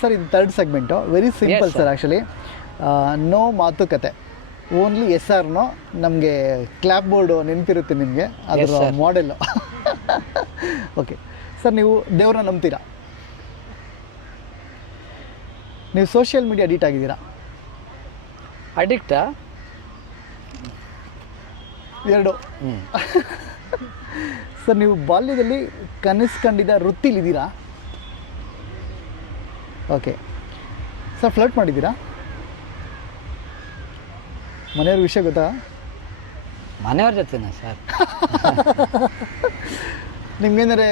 Sir ಇದು third segment very simple sir actually no ಮಾತುಕತೆ. Only yes ಆರ್ನೋ ನಮಗೆ ಕ್ಲಾಪ್ ಬೋರ್ಡು ನೆನಪಿರುತ್ತೆ ನಿಮಗೆ. ಅದರ. ಮಾಡೆಲ್ಲು ಓಕೆ ಸರ್ ನೀವು ದೇವ್ರನ್ನ ನಂಬ್ತೀರಾ? ನೀವು ಸೋಷಿಯಲ್ ಮೀಡಿಯಾ ಅಡಿಕ್ಟ್ ಆಗಿದ್ದೀರಾ? ಅಡಿಕ್ಟಾ ಎರಡು. ಸರ್ ನೀವು ಬಾಲ್ಯದಲ್ಲಿ ಕನಸು ಕಂಡಿದ್ದ ವೃತ್ತಿಲಿದ್ದೀರಾ? ಓಕೆ. ಸರ್ ಫ್ಲರ್ಟ್ ಮಾಡಿದ್ದೀರಾ? ಮನೆಯವ್ರ ವಿಷಯ ಗೊತ್ತಾ? ಮನೆಯವ್ರ ಜೊತೆನಾ ಸರ್? ನಿಮ್ಗೇನಾರೆ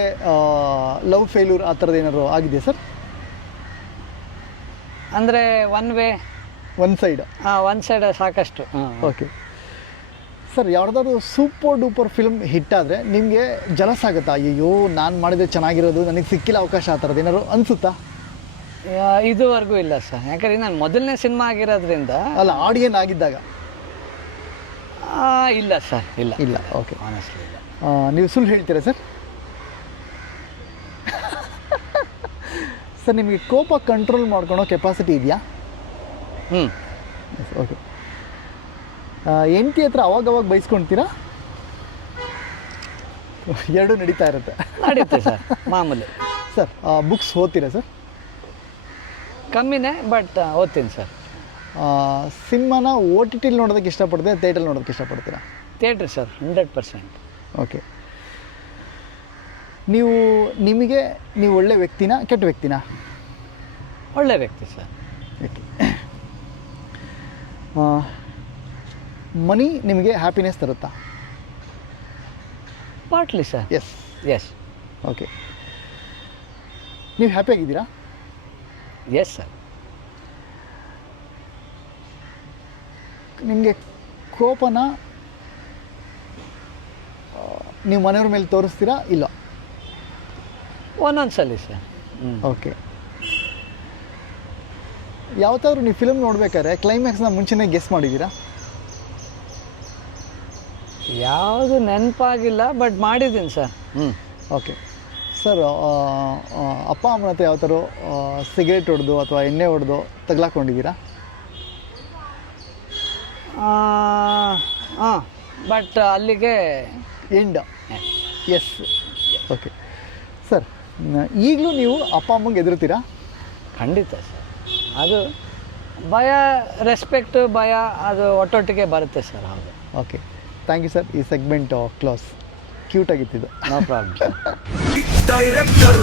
ಲವ್ ಫೇಲ್ಯೂರ್ ಆ ಥರದ್ದು ಏನಾದ್ರು ಆಗಿದೆಯಾ ಸರ್? ಅಂದರೆ ಒನ್ ವೇ ಒನ್ ಸೈಡ್ ಹಾಂ ಒನ್ ಸೈಡ್ ಸಾಕಷ್ಟು. ಹಾಂ ಓಕೆ. ಸರ್ ಯಾವ್ದಾದ್ರು ಸೂಪರ್ ಡೂಪರ್ ಫಿಲ್ಮ್ ಹಿಟ್ ಆದರೆ ನಿಮಗೆ ಜಲಸ್ ಆಗುತ್ತಾ? ಅಯ್ಯೋ ನಾನು ಮಾಡಿದ್ರೆ ಚೆನ್ನಾಗಿರೋದು ನನಗೆ ಸಿಕ್ಕಿಲ್ಲ ಅವಕಾಶ ಆ ಥರದ್ದು ಏನಾದ್ರು ಅನಿಸುತ್ತಾ? ಇದುವರೆಗೂ ಇಲ್ಲ ಸರ್. ಯಾಕಂದ್ರೆ ನಾನು ಮೊದಲನೇ ಸಿನಿಮಾ ಆಗಿರೋದ್ರಿಂದ ಅಲ್ಲ ಆಡಿಯನ್ ಆಗಿದ್ದಾಗ? ಆ, ಇಲ್ಲ ಸರ್ ಇಲ್ಲ. ಇಲ್ಲ ಓಕೆ ಆನೆಸ್ಟ್ಲಿ ಇಲ್ಲ. ನೀವು ಸುಳ್ಳು ಹೇಳ್ತೀರಾ ಸರ್? ಸರ್ ನಿಮಗೆ ಕೋಪ ಕಂಟ್ರೋಲ್ ಮಾಡ್ಕೊಳೋ ಕೆಪಾಸಿಟಿ ಇದೆಯಾ? ಹ್ಞೂ ಓಕೆ ಎಂಟಿ ಹತ್ರ ಅವಾಗ ಅವಾಗ ಬೈಸ್ಕೊಳ್ತೀರಾ ಎರಡು ನಡೀತಾ ಇರುತ್ತೆ. ನಡೀತೆ ಸರ್ ಮಾಮೂಲಿ. ಸರ್ ಬುಕ್ಸ್ ಓದ್ತೀರಾ ಸರ್? ಕಮ್ಮಿನೇ ಬಟ್ ಓದ್ತೀನಿ ಸರ್. ಸಿನಿಮಾನ ಓ ಟಿ ಟಿಲಿ ನೋಡೋದಕ್ಕೆ ಇಷ್ಟಪಡ್ತೀರಾ ಥಿಯೇಟ್ರಲ್ಲಿ ನೋಡೋದಕ್ಕೆ ಇಷ್ಟಪಡ್ತೀರಾ? Theatre sir hundred percent okay. ನೀವು ನಿಮಗೆ ನೀವು ಒಳ್ಳೆ ವ್ಯಕ್ತಿನ ಕೆಟ್ಟ ವ್ಯಕ್ತಿನ? ಒಳ್ಳೆ ವ್ಯಕ್ತಿ ಸರ್. ಓಕೆ. ಮನಿ ನಿಮಗೆ happiness ತರುತ್ತಾ? Partly sir. Yes yes okay. ನೀವು ಹ್ಯಾಪಿಯಾಗಿದ್ದೀರಾ? ಎಸ್ ಸರ್ ನಿಮಗೆ ಕೋಪನ ನೀವು ಮನೆಯವ್ರ ಮೇಲೆ ತೋರಿಸ್ತೀರಾ ಇಲ್ಲ? ಒಂದೊಂದ್ಸಲಿ ಸರ್ ಹ್ಞೂ ಓಕೆ ಯಾವತ್ತಾದ್ರೂ ನೀವು ಫಿಲ್ಮ್ ನೋಡ್ಬೇಕಾದ್ರೆ ಕ್ಲೈಮ್ಯಾಕ್ಸ್ನ ಮುಂಚೆನೇ ಗೆಸ್ ಮಾಡಿದ್ದೀರಾ? ಯಾವುದು ನೆನಪಾಗಿಲ್ಲ ಬಟ್ ಮಾಡಿದ್ದೀನಿ ಸರ್ ಹ್ಞೂ ಓಕೆ ಸರ್ ಅಪ್ಪ ಅಮ್ಮನ ಹತ್ರ ಯಾವ ಥರ ಸಿಗರೇಟ್ ಹೊಡೆದು ಅಥವಾ ಎಣ್ಣೆ ಹೊಡೆದು ತಗ್ಲಾಕೊಂಡಿದ್ದೀರಾ? ಹಾಂ ಬಟ್ ಅಲ್ಲಿಗೆ ಎಂಡ್ ಎಸ್ ಓಕೆ ಸರ್ ಈಗಲೂ ನೀವು ಅಪ್ಪ ಅಮ್ಮಂಗೆ ಎದುರುತ್ತೀರಾ ಖಂಡಿತ ಸರ್. ಅದು ಭಯ ರೆಸ್ಪೆಕ್ಟ್ ಭಯ ಅದು ಒಟ್ಟೊಟ್ಟಿಗೆ ಬರುತ್ತೆ ಸರ್ ಹೌದು. ಓಕೆ ಥ್ಯಾಂಕ್ ಯು ಸರ್ ಈ ಸೆಗ್ಮೆಂಟ್ ಕ್ಲಾಸ್ ಕ್ಯೂಟಾಗಿತ್ತಿದ್ದು ನೋ ಪ್ರಾಬ್ಲಮ್ ಡೈರೆಕ್ಟರ್